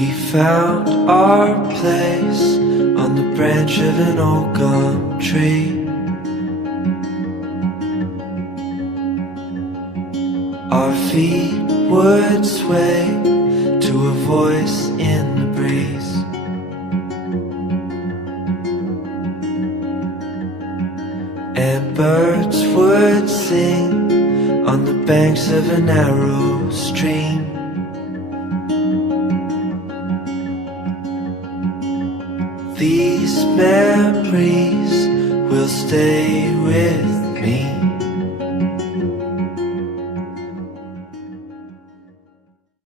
We found our place on the branch of an old gum tree. Our feet would sway to a voice in the breeze. And birds would sing on the banks of a narrow stream. These memories will stay with me.